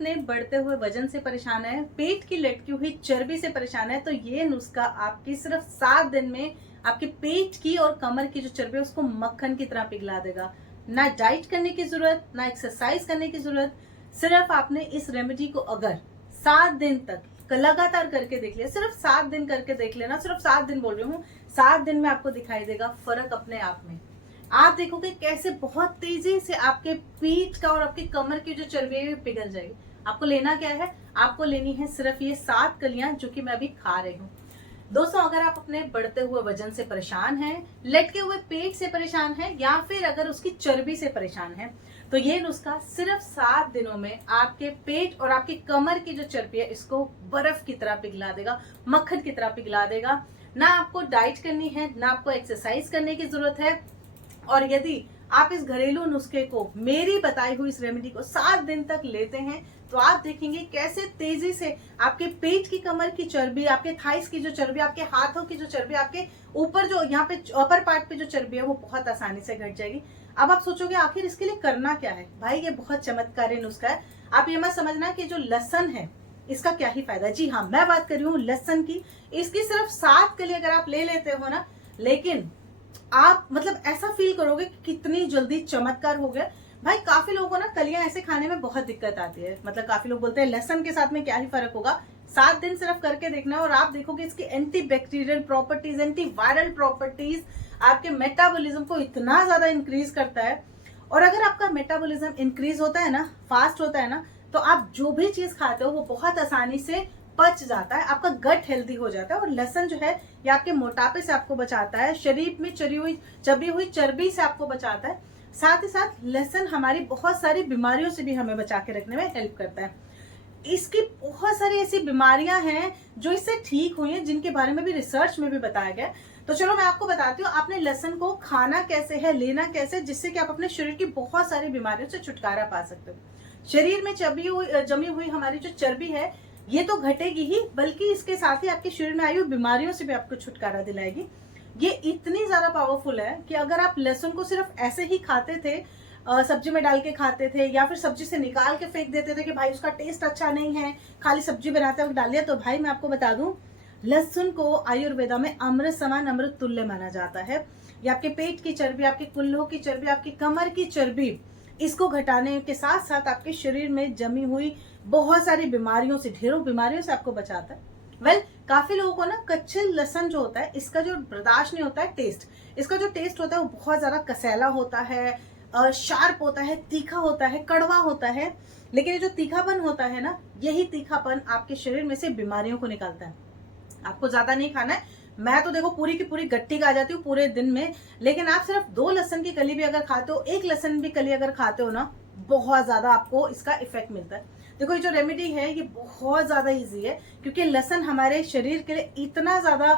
अपने बढ़ते हुए वजन से परेशान है, पेट की लटकी हुई चर्बी से परेशान है, तो ये नुस्खा आपकी सिर्फ 7 दिन में आपके पेट की और कमर की जो चर्बी है उसको मक्खन की तरह पिघला देगा। ना डाइट करने की जरूरत, ना एक्सरसाइज करने की जरूरत। सिर्फ आपने इस रेमेडी को अगर 7 दिन तक लगातार करके देख लिया, सिर्फ 7 दिन करके देख लेना, सिर्फ 7 दिन बोल रही हूँ, 7 दिन में आपको दिखाई देगा फर्क अपने आप में। आप देखोगे कैसे बहुत तेजी से आपके पीठ का और आपके कमर की जो चर्बी है पिघल जाएगी। आपको लेना क्या है? आपको लेनी है सिर्फ ये 7 कलियां जो कि मैं अभी खा रही हूँ। दोस्तों, अगर आप अपने बढ़ते हुए वजन से परेशान हैं, लटके हुए पेट से परेशान हैं, या फिर अगर उसकी चर्बी से परेशान हैं, तो ये नुस्खा सिर्फ 7 दिनों में आपके पेट और आपकी कमर की जो चर्बी है इसको बर्फ की तरह पिघला देगा, मक्खन की तरह पिघला देगा। ना आपको डाइट करनी है, ना आपको एक्सरसाइज करने की जरूरत है। और यदि आप इस घरेलू नुस्खे को, मेरी बताई हुई इस रेमेडी को 7 दिन तक लेते हैं, तो आप देखेंगे कैसे तेजी से आपके पेट की, कमर की चर्बी, आपके थाइस की जो चर्बी, आपके हाथों की जो चर्बी, आपके ऊपर जो यहाँ पे अपर पार्ट पे जो चर्बी है वो बहुत आसानी से घट जाएगी। अब आप सोचोगे आखिर इसके लिए करना क्या है? भाई ये बहुत चमत्कारी नुस्खा है। आप ये मत समझना कि जो लहसन है इसका क्या ही फायदा। जी हाँ, मैं बात कर रही हूँ लहसन की। इसकी सिर्फ 7 कली अगर आप ले लेते हो ना, लेकिन आप मतलब ऐसा फील करोगे कि कितनी जल्दी चमत्कार हो गया। भाई काफी लोगों को ना कलियां ऐसे खाने में बहुत दिक्कत आती है, मतलब काफी लोग बोलते हैं लहसुन के साथ में क्या ही फर्क होगा। 7 दिन सिर्फ करके देखना और आप देखोगे इसकी anti bacterial properties, anti viral properties आपके मेटाबॉलिज्म को इतना ज्यादा इंक्रीज करता है। और अगर आपका मेटाबॉलिज्म इंक्रीज होता है ना, फास्ट होता है ना, तो आप जो भी चीज खाते हो वो बहुत आसानी से पच जाता है, आपका गट हेल्दी हो जाता है। और लहसुन जो है ये आपके मोटापे से आपको बचाता है, शरीर में चबी हुई चर्बी से आपको बचाता है। साथ ही साथ लहसुन हमारी बहुत सारी बीमारियों से भी हमें बचा के रखने में हेल्प करता है। इसकी बहुत सारी ऐसी बीमारियां हैं जो इससे ठीक हुई हैं, जिनके बारे में भी रिसर्च में भी बताया गया। तो चलो मैं आपको बताती हूँ आपने लहसुन को खाना कैसे है, लेना कैसे, जिससे कि आप अपने शरीर की बहुत सारी बीमारियों से छुटकारा पा सकते हो। शरीर में जमी हुई हमारी जो चर्बी है ये तो घटेगी ही, बल्कि इसके साथ ही आपके शरीर में आई हुई बीमारियों से भी आपको छुटकारा दिलाएगी। ये इतनी ज्यादा पावरफुल है कि अगर आप लहसुन को सिर्फ ऐसे ही खाते थे, सब्जी में डाल के खाते थे, या फिर सब्जी से निकाल के फेंक देते थे कि भाई उसका टेस्ट अच्छा नहीं है, खाली सब्जी बनाते वक्त डाल दिया, तो भाई मैं आपको बता दूं, लहसुन को आयुर्वेदा में अमृत समान, अमृत तुल्य माना जाता है। ये आपके पेट की चर्बी, आपके कुल्लों की चर्बी, आपकी कमर की चर्बी, इसको घटाने के साथ साथ आपके शरीर में जमी हुई बहुत सारी बीमारियों से, ढेरों बीमारियों से आपको बचाता है। काफी लोगों को ना कच्चे लहसुन जो होता है इसका जो बर्दाश्त नहीं होता है टेस्ट, इसका जो टेस्ट होता है वो बहुत ज्यादा कसैला होता है, शार्प होता है, तीखा होता है, कड़वा होता है। लेकिन ये जो तीखापन होता है ना, यही तीखापन आपके शरीर में से बीमारियों को निकालता है। आपको ज्यादा नहीं खाना है। मैं तो देखो पूरी की पूरी गट्टी खा जाती हूँ पूरे दिन में, लेकिन आप सिर्फ 2 लहसुन की कली भी अगर खाते हो, 1 लहसुन भी कली अगर खाते हो ना, बहुत ज्यादा आपको इसका इफेक्ट मिलता है। देखो ये जो रेमेडी है ये बहुत ज्यादा इजी है, क्योंकि लहसुन हमारे शरीर के लिए इतना ज्यादा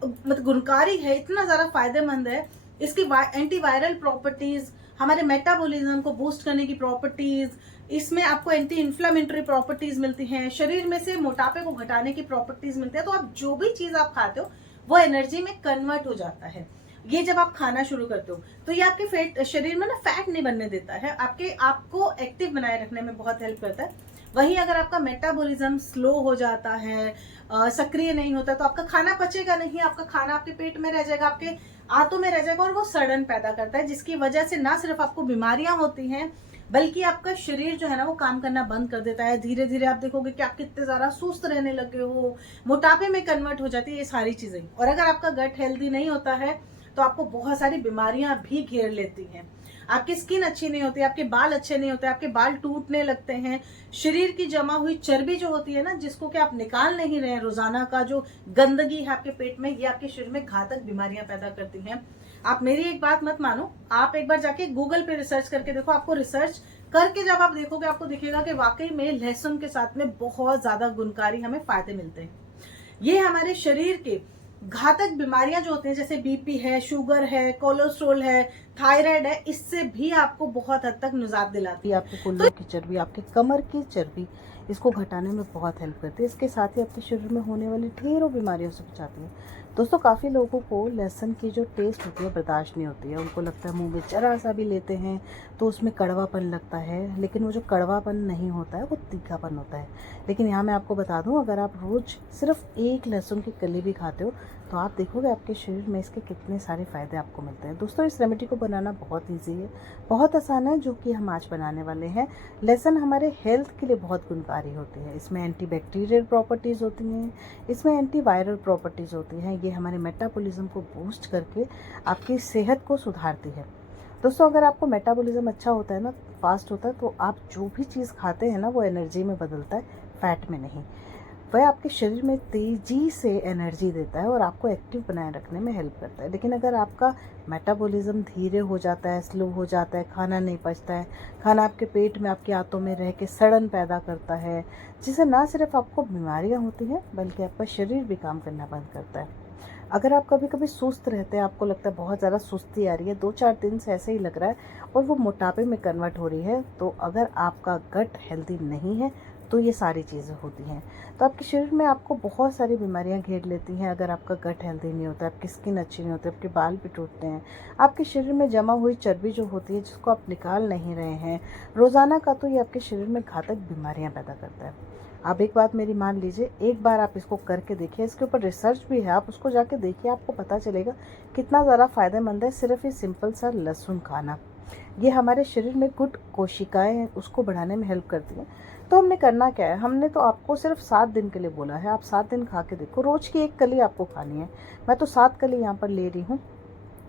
मतलब गुणकारी है, इतना ज्यादा फायदेमंद है। इसकी एंटीवायरल प्रॉपर्टीज, हमारे मेटाबॉलिज्म को बूस्ट करने की प्रॉपर्टीज, इसमें आपको एंटी इन्फ्लामेटरी प्रॉपर्टीज मिलती हैं, शरीर में से मोटापे को घटाने की प्रॉपर्टीज मिलती है। तो आप जो भी चीज आप खाते हो वो एनर्जी में कन्वर्ट हो जाता है। ये जब आप खाना शुरू करते हो तो ये आपके फैट, शरीर में ना फैट नहीं बनने देता है, आपको एक्टिव बनाए रखने में बहुत हेल्प करता है। वहीं अगर आपका मेटाबॉलिज्म स्लो हो जाता है, सक्रिय नहीं होता, तो आपका खाना पचेगा नहीं, आपका खाना आपके पेट में रह जाएगा, आपके आंतों में रह जाएगा, और वो सड़न पैदा करता है, जिसकी वजह से ना सिर्फ आपको बीमारियां होती हैं, बल्कि आपका शरीर जो है ना वो काम करना बंद कर देता है। धीरे धीरे आप देखोगे कि आप कितने ज्यादा सुस्त रहने लगे हो, मोटापे में कन्वर्ट हो जाती है ये सारी चीजें। और अगर आपका गट हेल्दी नहीं होता है तो आपको बहुत सारी बीमारियां भी घेर लेती हैं। आपकी स्किन अच्छी नहीं होती, आपके बाल अच्छे नहीं होते, आपके बाल टूटने लगते हैं। शरीर की जमा हुई चर्बी जो होती है ना, जिसको कि आप निकाल नहीं रहे हैं, रोजाना का जो गंदगी है आपके पेट में, ये आपके शरीर में घातक बीमारियां पैदा करती हैं। आप मेरी एक बात मत मानो, आप एक बार जाके गूगल पे रिसर्च करके देखो। आपको रिसर्च करके जब आप देखोगे आपको दिखेगा कि वाकई में लहसुन के साथ में बहुत ज्यादा गुणकारी हमें फायदे मिलते हैं। ये हमारे शरीर के घातक बीमारियां जो होती हैं, जैसे बीपी है, शुगर है, कोलेस्ट्रॉल है, थायराइड है, इससे भी आपको बहुत हद तक निजात दिलाती है। आपके कुल्लों की चर्बी, आपके कमर की चर्बी, इसको घटाने में बहुत हेल्प करती है। इसके साथ ही आपके शरीर में होने वाली ढेरों बीमारियों से बचाती है। दोस्तों काफ़ी लोगों को लहसुन की जो टेस्ट होती है बर्दाश्त नहीं होती है, उनको लगता है मुंह में जरा सा भी लेते हैं तो उसमें कड़वापन लगता है, लेकिन वो जो कड़वापन नहीं होता है वो तीखापन होता है। लेकिन यहाँ मैं आपको बता दूँ, अगर आप रोज़ सिर्फ एक लहसुन की कली भी खाते हो तो आप देखोगे आपके शरीर में इसके कितने सारे फ़ायदे आपको मिलते हैं। दोस्तों इस रेमेडी को बनाना बहुत ईजी है, बहुत आसान है, जो कि हम आज बनाने वाले हैं। लहसुन हमारे हेल्थ के लिए बहुत गुणकारी होती है। इसमें एंटीबैक्टीरियल प्रॉपर्टीज़ होती हैं, इसमें एंटीवायरल प्रॉपर्टीज़ होती हैं। ये हमारे मेटाबॉलिज्म को बूस्ट करके आपकी सेहत को सुधारती है। दोस्तों अगर आपको मेटाबॉलिज्म अच्छा होता है ना, फास्ट होता है, तो आप जो भी चीज़ खाते हैं ना वो एनर्जी में बदलता है, फैट में नहीं। वह आपके शरीर में तेज़ी से एनर्जी देता है और आपको एक्टिव बनाए रखने में हेल्प करता है। लेकिन अगर आपका मेटाबॉलिज्म धीरे हो जाता है, स्लो हो जाता है, खाना नहीं पचता है, खाना आपके पेट में, आपकी आंतों में रह के सड़न पैदा करता है, जिससे ना सिर्फ आपको बीमारियां होती हैं बल्कि आपका शरीर भी काम करना बंद करता है। अगर आप कभी कभी सुस्त रहते हैं, आपको लगता है बहुत ज़्यादा सुस्ती आ रही है, 2-4 दिन से ऐसे ही लग रहा है और वो मोटापे में कन्वर्ट हो रही है, तो अगर आपका गट हेल्दी नहीं है तो ये सारी चीज़ें होती हैं। तो आपके शरीर में आपको बहुत सारी बीमारियां घेर लेती हैं अगर आपका गट हेल्दी नहीं होता, आपकी स्किन अच्छी नहीं होती, आपके बाल भी टूटते हैं, आपके शरीर में जमा हुई चर्बी जो होती है जिसको आप निकाल नहीं रहे हैं रोज़ाना का, तो ये आपके शरीर में घातक बीमारियां पैदा करता है। आप एक बात मेरी मान लीजिए, एक बार आप इसको करके देखिए, इसके ऊपर रिसर्च भी है, आप उसको जाके देखिए, आपको पता चलेगा कितना ज़्यादा फ़ायदेमंद है सिर्फ ये सिंपल सा लहसुन खाना। ये हमारे शरीर में गुड कोशिकाएं हैं उसको बढ़ाने में हेल्प करती हैं। तो हमने करना क्या है, हमने तो आपको सिर्फ 7 दिन के लिए बोला है, आप 7 दिन खा के देखो, रोज़ की एक कली आपको खानी है। मैं तो 7 कली यहाँ पर ले रही हूँ।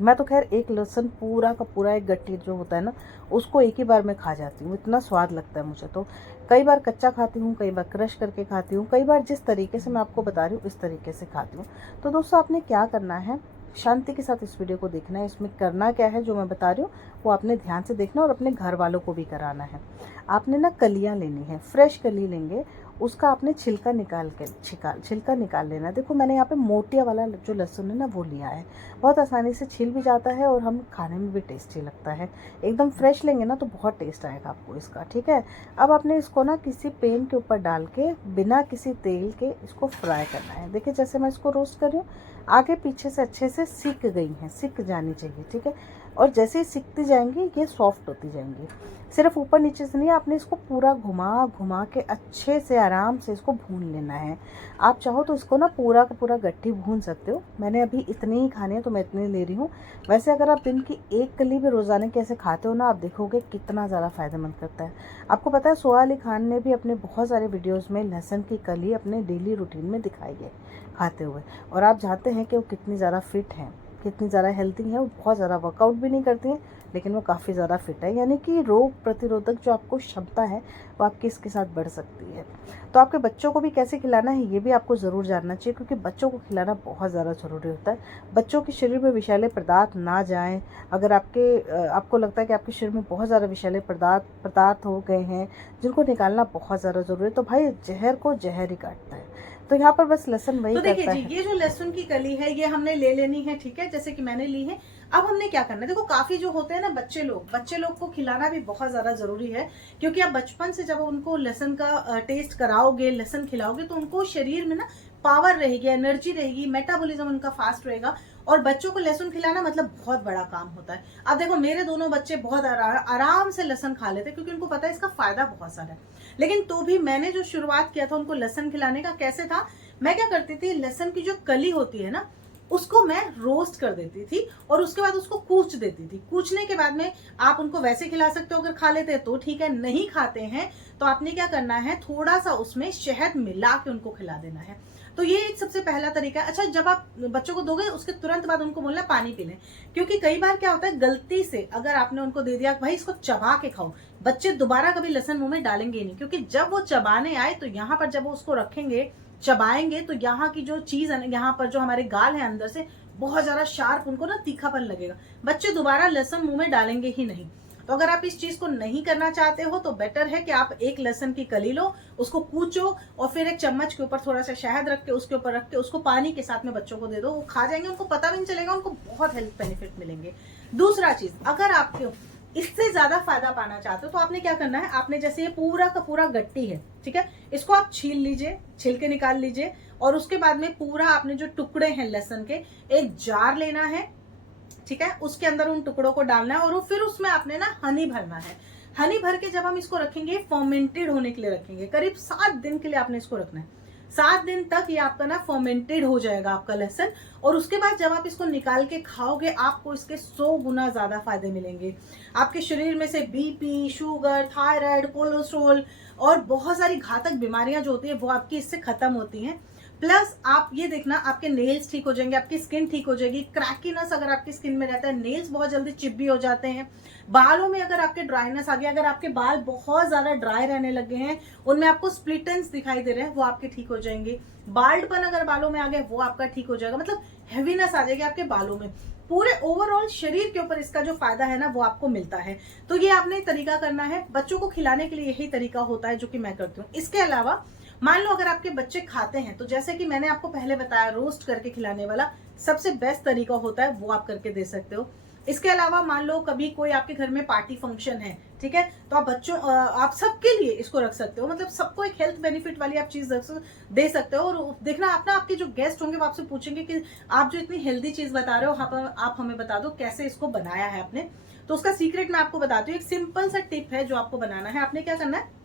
मैं तो खैर एक लहसुन पूरा का पूरा, एक गट्टी जो होता है ना, उसको एक ही बार में खा जाती हूँ, इतना स्वाद लगता है मुझे। तो कई बार कच्चा खाती हूँ, कई बार क्रश करके खाती हूँ, कई बार जिस तरीके से मैं आपको बता रही हूँ इस तरीके से खाती हूँ। तो दोस्तों आपने क्या करना है, शांति के साथ इस वीडियो को देखना है। इसमें करना क्या है जो मैं बता रही हूँ वो आपने ध्यान से देखना और अपने घर वालों को भी कराना है। आपने ना कलियाँ लेनी है, फ्रेश कली लेंगे, उसका आपने छिलका निकाल लेना। देखो मैंने यहाँ पे मोटिया वाला जो लहसुन है ना वो लिया है, बहुत आसानी से छिल भी जाता है और हम खाने में भी टेस्टी लगता है। एकदम फ्रेश लेंगे ना तो बहुत टेस्ट आएगा आपको इसका, ठीक है। अब आपने इसको ना किसी पेन के ऊपर डाल के बिना किसी तेल के इसको फ्राई करना है। देखिए जैसे मैं इसको रोस्ट कर रही हूँ, आगे पीछे से अच्छे से सिक गई हैं, सिक जानी चाहिए, ठीक है। और जैसे ही सिकती जाएंगी ये सॉफ्ट होती जाएंगी, सिर्फ ऊपर नीचे से नहीं, आपने इसको पूरा घुमा घुमा के अच्छे से आराम से इसको भून लेना है। आप चाहो तो इसको ना पूरा का पूरा गट्टी भून सकते हो, मैंने अभी इतनी ही खानी है तो मैं इतनी ले रही हूँ। वैसे अगर आप दिन की एक कली भी रोज़ाना की ऐसे खाते हो ना, आप देखोगे कितना ज़्यादा फ़ायदेमंद करता है। आपको पता है सोहा अली खान ने भी अपने बहुत सारे वीडियोज़ में लहसुन की कली अपने डेली रूटीन में दिखाई है खाते हुए, और आप जानते हैं कि वो कितनी ज़्यादा फिट हैं, कितनी ज़्यादा हेल्दी है। वो बहुत ज़्यादा वर्कआउट भी नहीं करती हैं लेकिन वो काफ़ी ज़्यादा फिट है, यानी कि रोग प्रतिरोधक जो आपको क्षमता है वो आपकी इसके साथ बढ़ सकती है। तो आपके बच्चों को भी कैसे खिलाना है ये भी आपको ज़रूर जानना चाहिए, क्योंकि बच्चों को खिलाना बहुत ज़्यादा ज़रूरी होता है। बच्चों के शरीर में विषैले पदार्थ ना जाएं। अगर आपको लगता है कि आपके शरीर में बहुत ज़्यादा विषैले पदार्थ हो गए हैं जिनको निकालना बहुत ज़्यादा ज़रूरी है, तो भाई जहर को जहर ही काटता है। तो यहाँ पर बस लहसुन वही तो देखिए करता जी, है। ये जो लहसुन की कली है ये हमने ले लेनी है, ठीक है, जैसे कि मैंने ली है। अब हमने क्या करना है, देखो काफी जो होते हैं ना बच्चे लोग को खिलाना भी बहुत ज्यादा जरूरी है, क्योंकि आप बचपन से जब उनको लहसुन का टेस्ट कराओगे, लहसुन खिलाओगे, तो उनको शरीर में ना पावर रहेगी, एनर्जी रहेगी, मेटाबॉलिज्म उनका फास्ट रहेगा। और बच्चों को लहसुन खिलाना मतलब बहुत बड़ा काम होता है। अब देखो मेरे दोनों बच्चे बहुत आराम से लहसुन खा लेते, क्योंकि उनको पता है इसका फायदा बहुत सारा है। लेकिन तो भी मैंने जो शुरुआत किया था उनको लहसुन खिलाने का, कैसे था, मैं क्या करती थी, लहसुन की जो कली होती है ना उसको मैं रोस्ट कर देती थी और उसके बाद उसको कूच देती थी। कूचने के बाद में आप उनको वैसे खिला सकते हो, अगर खा लेते हैं तो ठीक है, नहीं खाते हैं तो आपने क्या करना है, थोड़ा सा उसमें शहद मिला के उनको खिला देना है। तो ये एक सबसे पहला तरीका है। अच्छा, जब आप बच्चों को दोगे उसके तुरंत बाद उनको बोलना पानी पी लें, क्योंकि कई बार क्या होता है गलती से अगर आपने उनको दे दिया भाई इसको चबा के खाओ, बच्चे दोबारा कभी लहसुन मुंह में डालेंगे ही नहीं, क्योंकि जब वो चबाने आए तो यहाँ पर जब वो उसको रखेंगे चबाएंगे तो यहाँ की जो चीज है, यहाँ पर जो हमारे गाल है अंदर से बहुत ज्यादा शार्प, उनको ना तीखापन लगेगा, बच्चे दोबारा लहसुन मुंह में डालेंगे ही नहीं। तो अगर आप इस चीज को नहीं करना चाहते हो तो बेटर है कि आप एक लहसुन की कली लो, उसको कूचो और फिर एक चम्मच के ऊपर थोड़ा सा शहद रख के उसके ऊपर रख के उसको पानी के साथ में बच्चों को दे दो, वो खा जाएंगे, उनको पता भी नहीं चलेगा, उनको बहुत हेल्थ बेनिफिट मिलेंगे। दूसरा चीज, अगर आपके इससे ज्यादा फायदा पाना चाहते हो तो आपने क्या करना है, आपने जैसे ये पूरा का पूरा गट्टी है, ठीक है, इसको आप छील लीजिए, छिल के निकाल लीजिए, और उसके बाद में पूरा आपने जो टुकड़े हैं लहसुन के, एक जार लेना है, ठीक है, उसके अंदर उन टुकड़ों को डालना है, और फिर उसमें आपने ना हनी भरना है। हनी भर के जब हम इसको रखेंगे, फर्मेंटेड होने के लिए रखेंगे, करीब 7 दिन के लिए आपने इसको रखना है। 7 दिन तक ये आपका ना फर्मेंटेड हो जाएगा आपका लहसुन, और उसके बाद जब आप इसको निकाल के खाओगे, आपको इसके 100 गुना ज्यादा फायदे मिलेंगे। आपके शरीर में से बीपी, शुगर, थायराइड, कोलेस्ट्रॉल और बहुत सारी घातक बीमारियां जो होती है वो आपकी इससे खत्म होती हैं। प्लस आप ये देखना, आपके नेल्स ठीक हो जाएंगे, आपकी स्किन ठीक हो जाएगी। क्रैकीनेस अगर आपकी स्किन में रहता है, नेल्स बहुत जल्दी चिप भी हो जाते हैं। बालों में अगर आपके ड्राइनेस आ गया, अगर आपके बाल बहुत ज्यादा ड्राई रहने लगे हैं, उनमें आपको स्प्लिट एंड्स दिखाई दे रहे हैं, वो आपके ठीक हो जाएंगे। बाल्डपन अगर बालों में आ गया, वो आपका ठीक हो जाएगा। मतलब हेवीनेस आ जाएगी आपके बालों में। पूरे ओवरऑल शरीर के ऊपर इसका जो फायदा है ना, वो आपको मिलता है। तो ये आपने तरीका करना है। बच्चों को खिलाने के लिए यही तरीका होता है जो कि मैं करती हूँ। इसके अलावा मान लो अगर आपके बच्चे खाते हैं, तो जैसे कि मैंने आपको पहले बताया, रोस्ट करके खिलाने वाला सबसे बेस्ट तरीका होता है, वो आप करके दे सकते हो। इसके अलावा मान लो कभी कोई आपके घर में पार्टी फंक्शन है, ठीक है, तो आप बच्चों आप सबके लिए इसको रख सकते हो। मतलब सबको एक हेल्थ बेनिफिट वाली आप चीज दे सकते हो। और देखना आप ना, आपके जो गेस्ट होंगे वो आपसे पूछेंगे कि आप जो इतनी हेल्दी चीज बता रहे हो, आप हमें बता दो कैसे इसको बनाया है आपने। तो उसका सीक्रेट मैं आपको बताती हूँ। एक सिंपल सा टिप है जो आपको बनाना है। आपने क्या करना है,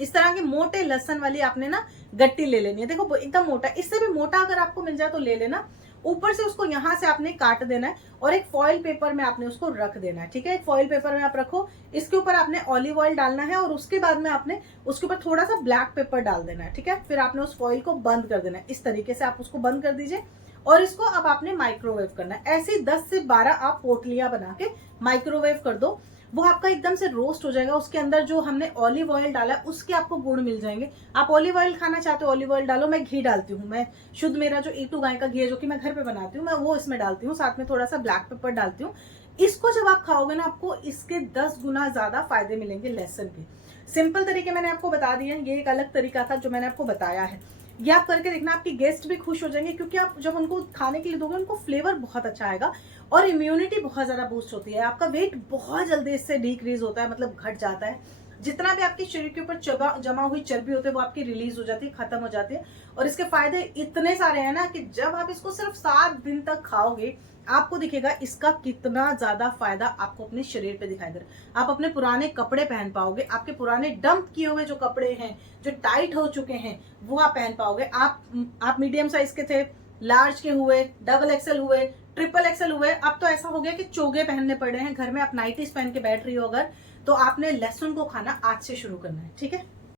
इस तरह के मोटे लहसन वाली आपने ना गट्टी ले लेनी है। देखो एकदम मोटा, इससे भी मोटा अगर आपको मिल जाए तो ले लेना। ऊपर से उसको यहां से आपने काट देना है, और एक फॉइल पेपर में आपने उसको रख देना है, ठीक है। एक फॉइल पेपर में आप रखो, इसके ऊपर आपने ऑलिव ऑयल डालना है, और उसके बाद में आपने उसके ऊपर थोड़ा सा ब्लैक पेपर डाल देना है, ठीक है। फिर आपने उस फॉइल को बंद कर देना है। इस तरीके से आप उसको बंद कर दीजिए, और इसको अब आपने माइक्रोवेव करना है। ऐसे 10 से 12 आप पोटलियां बना के माइक्रोवेव कर दो। वो आपका एकदम से रोस्ट हो जाएगा। उसके अंदर जो हमने ऑलिव ऑयल डाला है उसके आपको गुण मिल जाएंगे। आप ऑलिव ऑयल खाना चाहते हो, ऑलिव ऑयल डालो। मैं घी डालती हूँ, मैं शुद्ध, मेरा जो E2 गाय का घी है जो कि मैं घर पे बनाती हूँ, मैं वो इसमें डालती हूँ। साथ में थोड़ा सा ब्लैक पेपर डालती हूँ। इसको जब आप खाओगे ना, आपको इसके 10 गुना ज्यादा फायदे मिलेंगे लहसुन के। सिंपल तरीके मैंने आपको बता दिए हैं, ये एक अलग तरीका था जो मैंने आपको बताया है। ये आप करके देखना, आपके गेस्ट भी खुश हो जाएंगे, क्योंकि आप जब उनको खाने के लिए दोगे, उनको फ्लेवर बहुत अच्छा आएगा, और इम्यूनिटी बहुत ज्यादा बूस्ट होती है। आपका वेट बहुत जल्दी इससे डिक्रीज होता है, मतलब घट जाता है। जितना भी आपके शरीर के ऊपर जमा हुई चर्बी होती है वो आपकी रिलीज हो जाती है, खत्म हो जाती है। और इसके फायदे इतने सारे हैं ना कि जब आप इसको सिर्फ 7 दिन तक खाओगे, आपको दिखेगा इसका कितना ज्यादा फायदा आपको अपने शरीर पे दिखाई दे रहा है। आप अपने पुराने कपड़े पहन पाओगे, आपके पुराने डंप किए हुए जो कपड़े हैं, जो टाइट हो चुके हैं, वो आप पहन पाओगे। आप मीडियम साइज के थे, लार्ज के हुए, डबल एक्सएल हुए, ट्रिपल एक्सएल हुए, अब तो ऐसा हो गया कि चोगे पहनने पड़ रहे हैं घर में। आप नाइटीज पहन के बैठ रही हो अगर, तो आपने लहसुन को खाना आज से शुरू करना है, ठीक है।